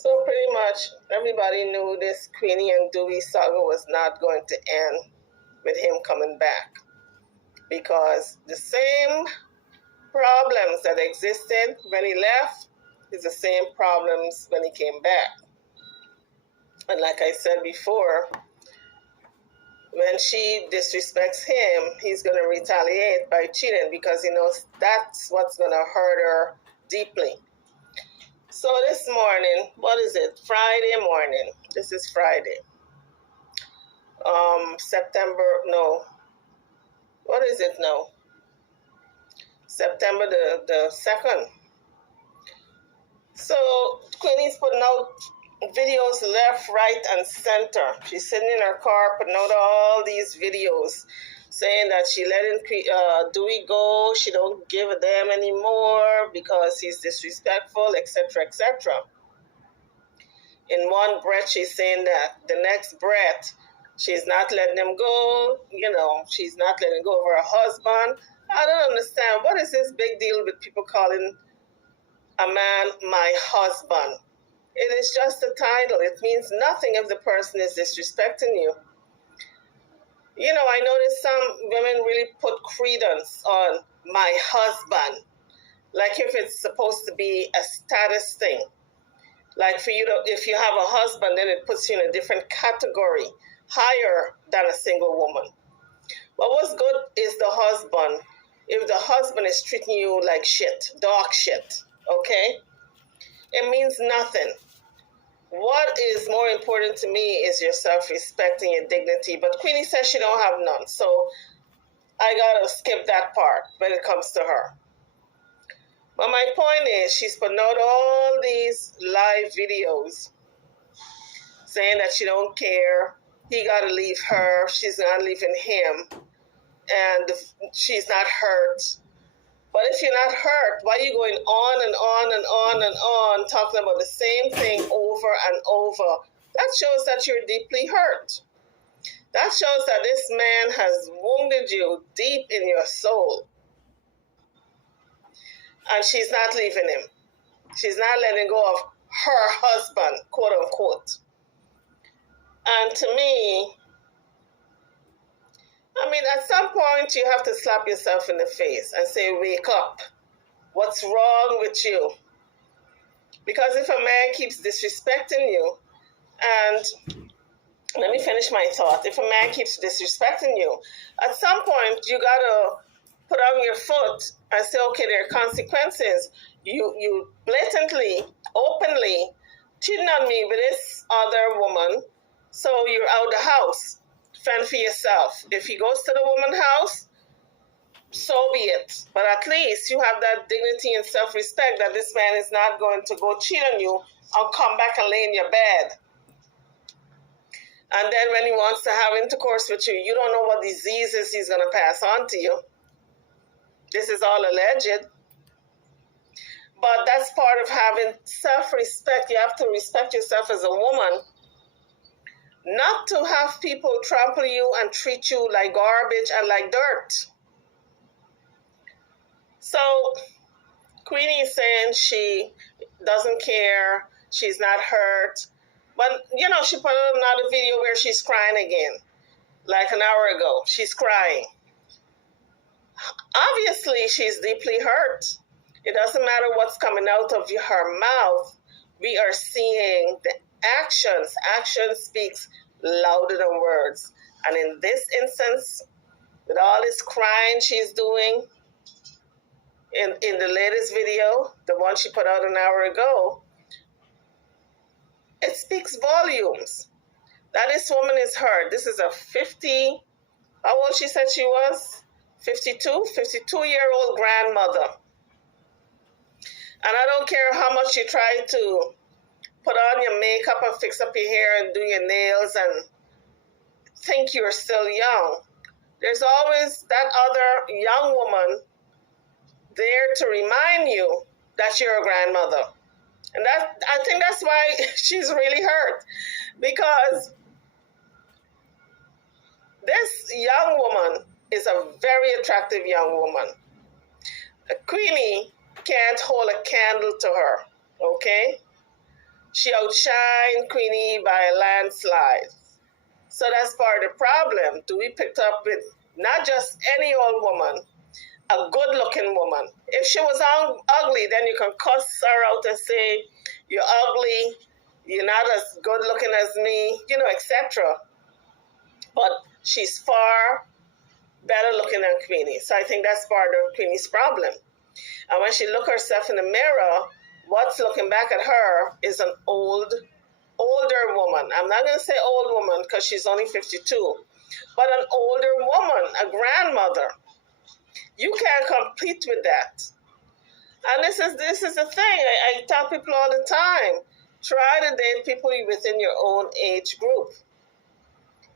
So pretty much everybody knew this Queenie and Dewey saga was not going to end with him coming back, because the same problems that existed when he left is the same problems when he came back. And like I said before, when she disrespects him, he's going to retaliate by cheating, because he knows that's what's going to hurt her deeply. So this morning, what is it? Friday morning. This is Friday. What is it now? September the 2nd. So Queenie's putting out videos left, right, and center. She's sitting in her car putting out all these videos saying that she letting Dewey go. She don't give a damn anymore because he's disrespectful, etc., etc. In one breath, she's saying that. The next breath, she's not letting him go. She's not letting go of her husband. I don't understand. What is this big deal with people calling a man my husband? It is just a title. It means nothing if the person is disrespecting you. I notice some women really put credence on my husband, like if it's supposed to be a status thing. Like for you if you have a husband, then it puts you in a different category, higher than a single woman. But what's good is the husband. If the husband is treating you like shit, dog shit, okay? It means nothing. What is more important to me is your self-respect and your dignity. But Queenie says she don't have none, so I gotta skip that part when it comes to her. But my point is, she's putting out all these live videos saying that she don't care. He gotta leave her. She's not leaving him. And she's not hurt. But if you're not hurt, why are you going on and on and on and on talking about the same thing over and over? That shows that you're deeply hurt. That shows that this man has wounded you deep in your soul. And she's not leaving him. She's not letting go of her husband, quote unquote. And to me, at some point you have to slap yourself in the face and say, wake up. What's wrong with you? Because if a man keeps disrespecting you, and let me finish my thought. If a man keeps disrespecting you, at some point you gotta put on your foot and say, okay, there are consequences. You blatantly, openly cheating on me with this other woman, so you're out of the house. Fend for yourself. If he goes to the woman's house, so be it. But at least you have that dignity and self-respect that this man is not going to go cheat on you and come back and lay in your bed. And then when he wants to have intercourse with you, you don't know what diseases he's going to pass on to you. This is all alleged. But that's part of having self-respect. You have to respect yourself as a woman. Not to have people trample you and treat you like garbage and like dirt. So, Queenie is saying she doesn't care, she's not hurt. But, she put out another video where she's crying again. Like an hour ago, she's crying. Obviously, she's deeply hurt. It doesn't matter what's coming out of her mouth. We are seeing the actions. Action speaks louder than words. And in this instance, with all this crying she's doing, in the latest video, the one she put out an hour ago, it speaks volumes. That this woman is hurt. This is a 50, how old she said she was? 52-year-old grandmother. And I don't care how much you try to put on your makeup and fix up your hair and do your nails and think you're still young. There's always that other young woman there to remind you that you're a grandmother. And I think that's why she's really hurt. Because this young woman is a very attractive young woman. Queenie can't hold a candle to her, okay? She outshined Queenie by a landslide. So that's part of the problem. Do we pick up with not just any old woman, a good-looking woman. If she was ugly, then you can cuss her out and say, you're ugly, you're not as good-looking as me, etc. But she's far better looking than Queenie. So I think that's part of Queenie's problem. And when she look herself in the mirror, what's looking back at her is an older woman. I'm not going to say old woman because she's only 52, but an older woman, a grandmother. You can't compete with that. And this is the thing. I tell people all the time, try to date people within your own age group.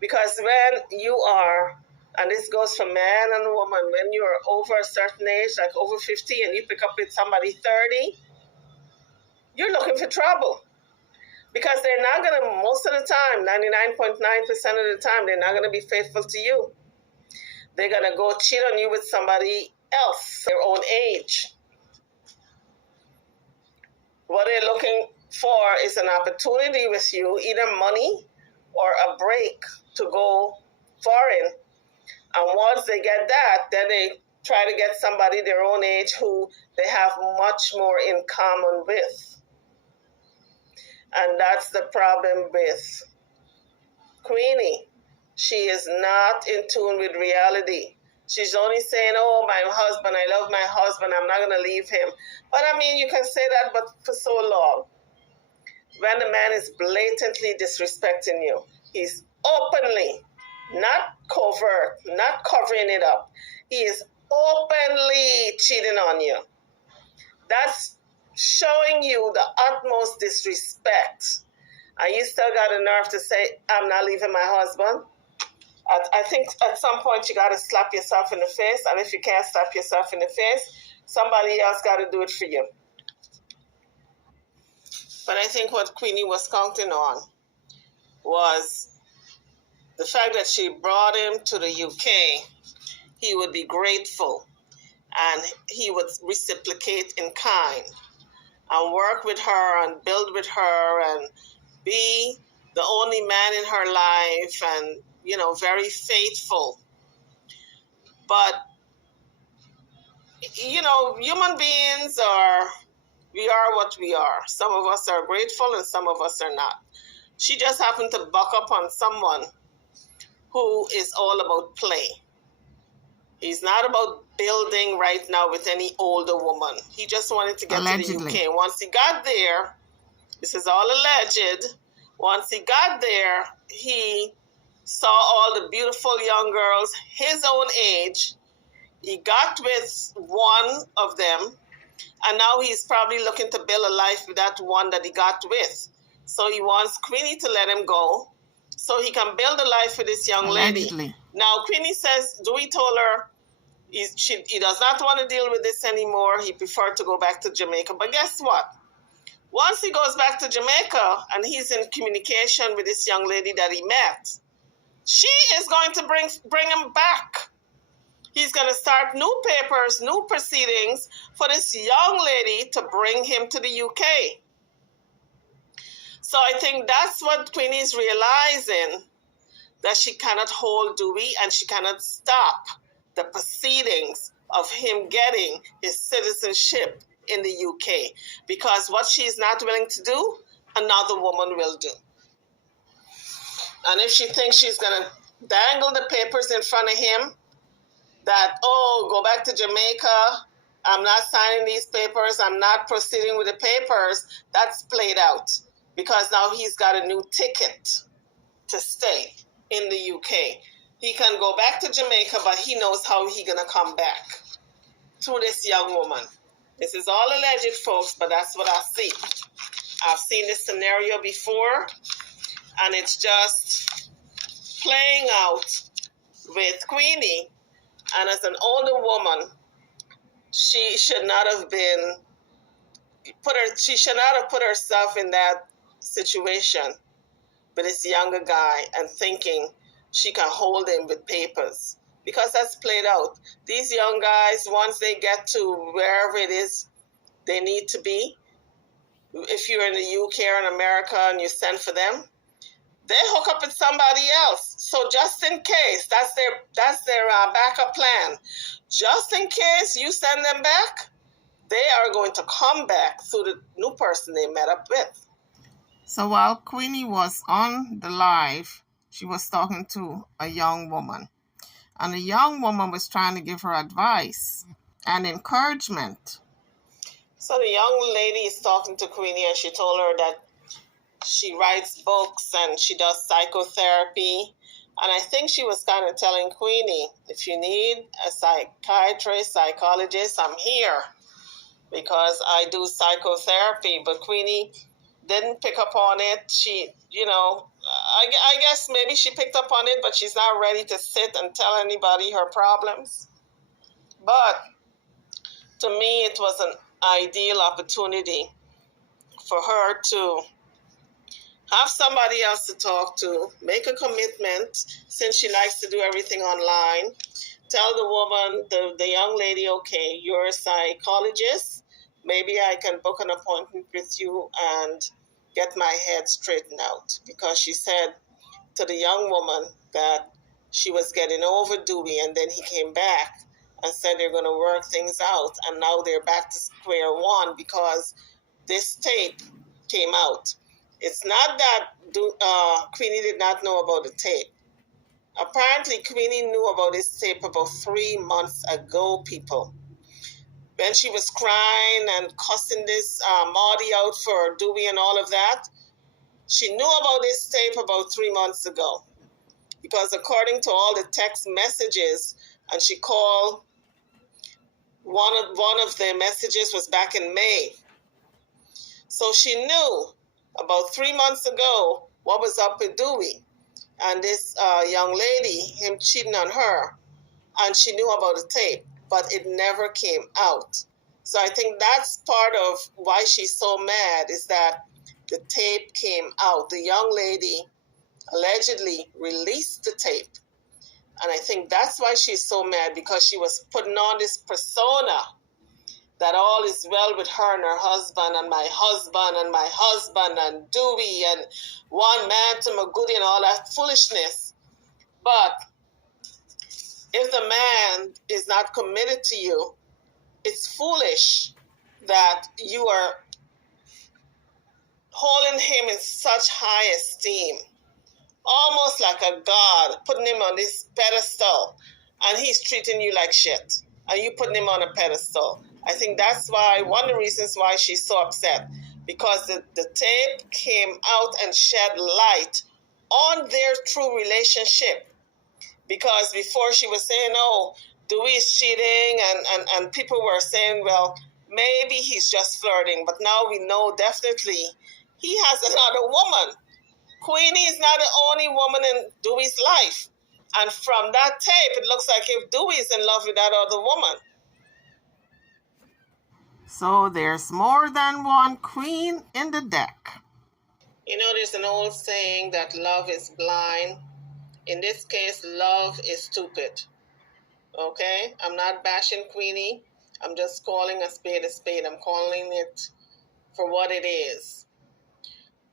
Because when you are, and this goes for man and woman, when you're over a certain age, like over 50, and you pick up with somebody 30, you're looking for trouble. Because they're not going to, most of the time, 99.9% of the time, they're not going to be faithful to you. They're going to go cheat on you with somebody else, their own age. What they're looking for is an opportunity with you, either money or a break to go foreign. And once they get that, then they try to get somebody their own age who they have much more in common with. And that's the problem with Queenie. She is not in tune with reality. She's only saying, oh, my husband, I love my husband, I'm not going to leave him. But I mean, you can say that, but for so long. When the man is blatantly disrespecting you, he's openly, not covert, not covering it up. He is openly cheating on you. That's showing you the utmost disrespect. And you still got the nerve to say, I'm not leaving my husband. I think at some point you got to slap yourself in the face. And if you can't slap yourself in the face, somebody else got to do it for you. But I think what Queenie was counting on was the fact that she brought him to the UK. He would be grateful and he would reciprocate in kind and work with her and build with her and be the only man in her life and, very faithful. But, human beings we are what we are. Some of us are grateful and some of us are not. She just happened to buck up on someone who is all about play. He's not about building right now with any older woman. He just wanted to get Allegedly. to the UK. Once he got there, this is all alleged, once he got there, he saw all the beautiful young girls his own age. He got with one of them, and now he's probably looking to build a life with that one that he got with. So he wants Queenie to let him go so he can build a life with this young Allegedly. lady. Now, Queenie says Dewey told her he does not want to deal with this anymore. He preferred to go back to Jamaica. But guess what? Once he goes back to Jamaica and he's in communication with this young lady that he met, she is going to bring him back. He's going to start new papers, new proceedings for this young lady to bring him to the UK. So I think that's what Queenie is realizing, that she cannot hold Dewey and she cannot stop the proceedings of him getting his citizenship in the UK. Because what she's not willing to do, another woman will do. And if she thinks she's going to dangle the papers in front of him, that, go back to Jamaica, I'm not signing these papers, I'm not proceeding with the papers, that's played out. Because now he's got a new ticket to stay in the UK. He can go back to Jamaica, but he knows how he's going to come back through this young woman. This is all alleged, folks, but that's what I see. I've seen this scenario before, and it's just playing out with Queenie. And as an older woman, she should not have put herself in that situation with this younger guy and thinking she can hold him with papers, because that's played out. These young guys, once they get to wherever it is they need to be, if if you're in the UK or in America and you send for them, they hook up with somebody else. So just in case, that's their backup plan. Just in case you send them back, they are going to come back through the new person they met up with. So while Queenie was on the live, she was talking to a young woman. And the young woman was trying to give her advice and encouragement. So the young lady is talking to Queenie, and she told her that she writes books and she does psychotherapy. And I think she was kind of telling Queenie, if you need a psychiatrist, psychologist, I'm here because I do psychotherapy. But Queenie didn't pick up on it. She, I guess maybe she picked up on it, but she's not ready to sit and tell anybody her problems. But to me, it was an ideal opportunity for her to have somebody else to talk to, make a commitment, since she likes to do everything online. Tell the woman, the young lady, okay, you're a psychologist. Maybe I can book an appointment with you and get my head straightened out. Because she said to the young woman that she was getting over Dewey, and then he came back and said they're going to work things out. And now they're back to square one because this tape came out. It's not that Queenie did not know about the tape. Apparently, Queenie knew about this tape about 3 months ago, people. When she was crying and cussing this Maudie out for Dewey and all of that, she knew about this tape about 3 months ago. Because according to all the text messages, and she called, one of the messages was back in May. So she knew about 3 months ago what was up with Dewey and this young lady, him cheating on her, and she knew about the tape, but it never came out. So I think that's part of why she's so mad, is that the tape came out. The young lady allegedly released the tape, and I think that's why she's so mad, because she was putting on this persona that all is well with her and her husband, and my husband and my husband and Dewey and one man to Magudi and all that foolishness. But if the man is not committed to you, it's foolish that you are holding him in such high esteem, almost like a god, putting him on this pedestal, and he's treating you like shit, and you putting him on a pedestal. I think that's why, one of the reasons why she's so upset, because the tape came out and shed light on their true relationship. Because before she was saying, oh, Dewey's cheating, and people were saying, well, maybe he's just flirting. But now we know definitely he has another woman. Queenie is not the only woman in Dewey's life. And from that tape, it looks like if Dewey is in love with that other woman. So there's more than one queen in the deck. There's an old saying that love is blind. In this case, love is stupid. Okay? I'm not bashing Queenie. I'm just calling a spade a spade. I'm calling it for what it is.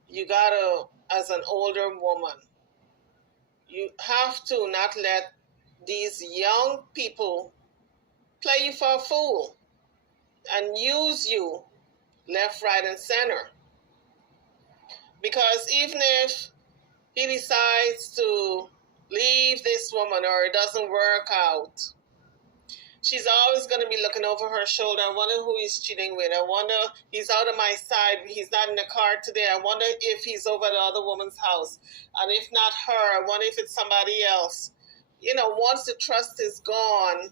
You gotta, as an older woman, you have to not let these young people play you for a fool and use you left, right, and center. Because even if he decides to leave this woman or it doesn't work out, she's always going to be looking over her shoulder. I wonder who he's cheating with. I wonder, he's out of my sight. He's not in the car today. I wonder if he's over at the other woman's house. And if not her, I wonder if it's somebody else. Once the trust is gone,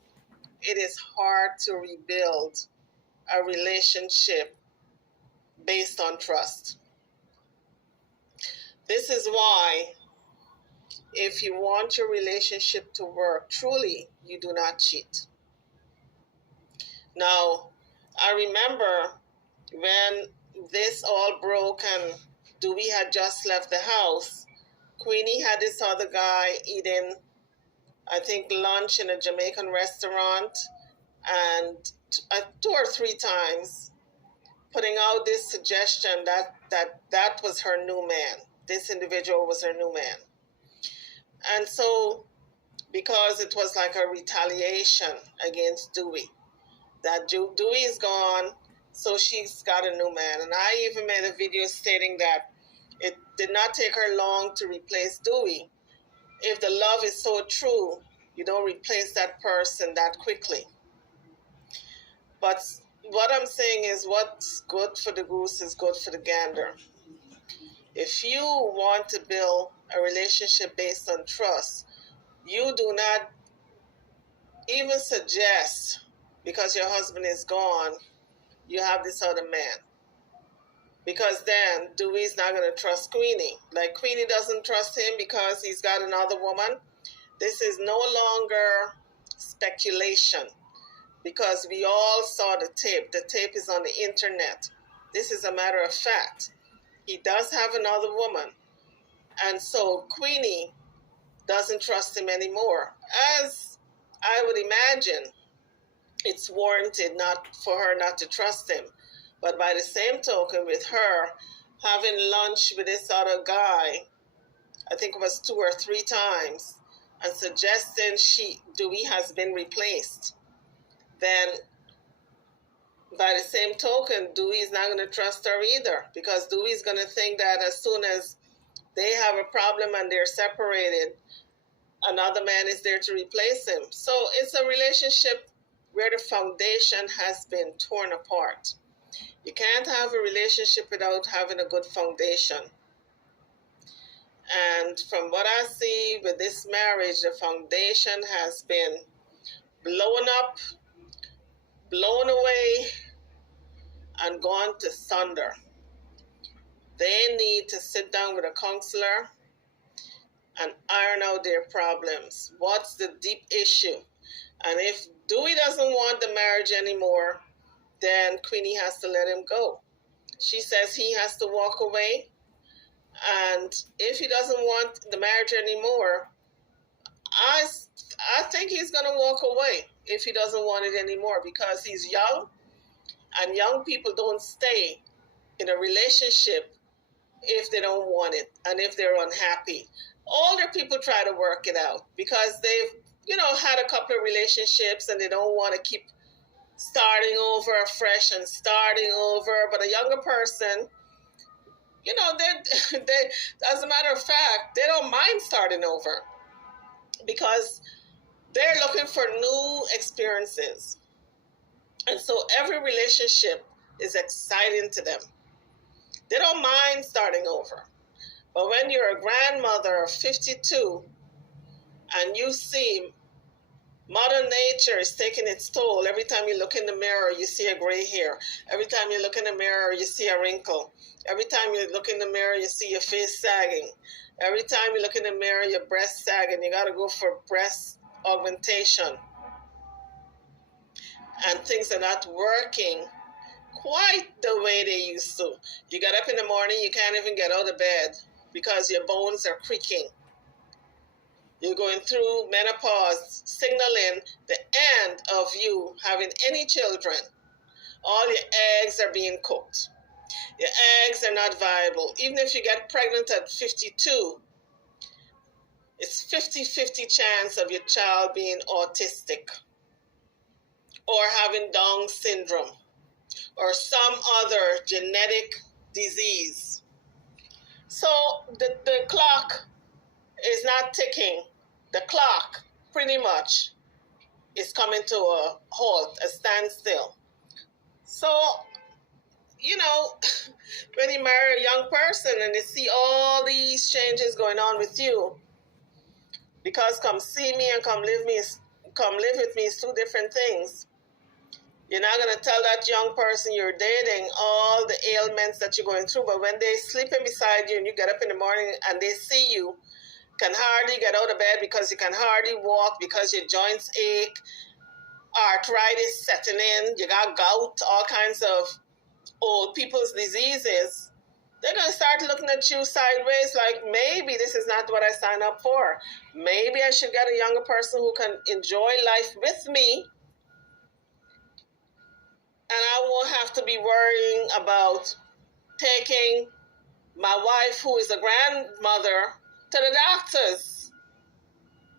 it is hard to rebuild a relationship based on trust. This is why, if you want your relationship to work truly, you do not cheat. Now, I remember when this all broke and Dewey had just left the house, Queenie had this other guy eating, I think, lunch in a Jamaican restaurant, and 2 or 3 times putting out this suggestion that was her new man. This individual was her new man. And so, because it was like a retaliation against Dewey, that Dewey is gone, so she's got a new man. And I even made a video stating that it did not take her long to replace Dewey. If the love is so true, you don't replace that person that quickly. But what I'm saying is, what's good for the goose is good for the gander. If you want to build a relationship based on trust, you do not even suggest, because your husband is gone, you have this other man. Because then Dewey's not going to trust Queenie. Like Queenie doesn't trust him because he's got another woman. This is no longer speculation, because we all saw the tape. The tape is on the internet. This is a matter of fact. He does have another woman. And so Queenie doesn't trust him anymore. As I would imagine, it's warranted not for her not to trust him. But by the same token, with her having lunch with this other guy, I think it was 2 or 3 times, and suggesting Dewey has been replaced, then by the same token, Dewey's not going to trust her either, because Dewey's going to think that as soon as they have a problem and they're separated, another man is there to replace him. So it's a relationship where the foundation has been torn apart. You can't have a relationship without having a good foundation. And from what I see with this marriage, the foundation has been blown up, blown away, and gone to thunder. They need to sit down with a counselor and iron out their problems. What's the deep issue? And if Dewey doesn't want the marriage anymore, then Queenie has to let him go. She says he has to walk away. And if he doesn't want the marriage anymore, I think he's going to walk away if he doesn't want it anymore, because he's young, and young people don't stay in a relationship if they don't want it and if they're unhappy. Older people try to work it out because they've, had a couple of relationships and they don't want to keep starting over afresh and starting over. But a younger person, they, as a matter of fact, they don't mind starting over because they're looking for new experiences. And so every relationship is exciting to them. They don't mind starting over. But when you're a grandmother of 52 and you see Mother Nature is taking its toll, every time you look in the mirror, you see a gray hair. Every time you look in the mirror, you see a wrinkle. Every time you look in the mirror, you see your face sagging. Every time you look in the mirror, your breast sagging. You got to go for breast augmentation. And things are not working quite the way they used to. You get up in the morning, you can't even get out of bed because your bones are creaking. You're going through menopause, signaling the end of you having any children. All your eggs are being cooked. Your eggs are not viable. Even if you get pregnant at 52, it's 50-50 chance of your child being autistic or having Down syndrome or some other genetic disease. So the clock is not ticking. The clock pretty much is coming to a halt, a standstill. So, when you marry a young person and you see all these changes going on with you, because come see me and come live with me is 2 different things. You're not going to tell that young person you're dating all the ailments that you're going through, but when they're sleeping beside you and you get up in the morning and they see you, can hardly get out of bed because you can hardly walk because your joints ache, arthritis setting in, you got gout, all kinds of old people's diseases, they're going to start looking at you sideways like, maybe this is not what I signed up for. Maybe I should get a younger person who can enjoy life with me and I won't have to be worrying about taking my wife, who is a grandmother, to the doctors.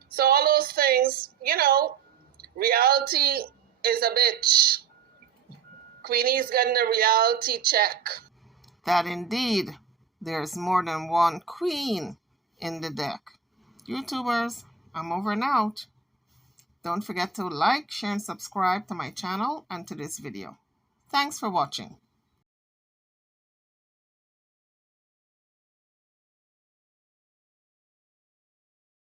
So all those things, reality is a bitch. Queenie's getting a reality check. That indeed, there's more than one queen in the deck. YouTubers, I'm over and out. Don't forget to like, share, and subscribe to my channel and to this video. Thanks for watching.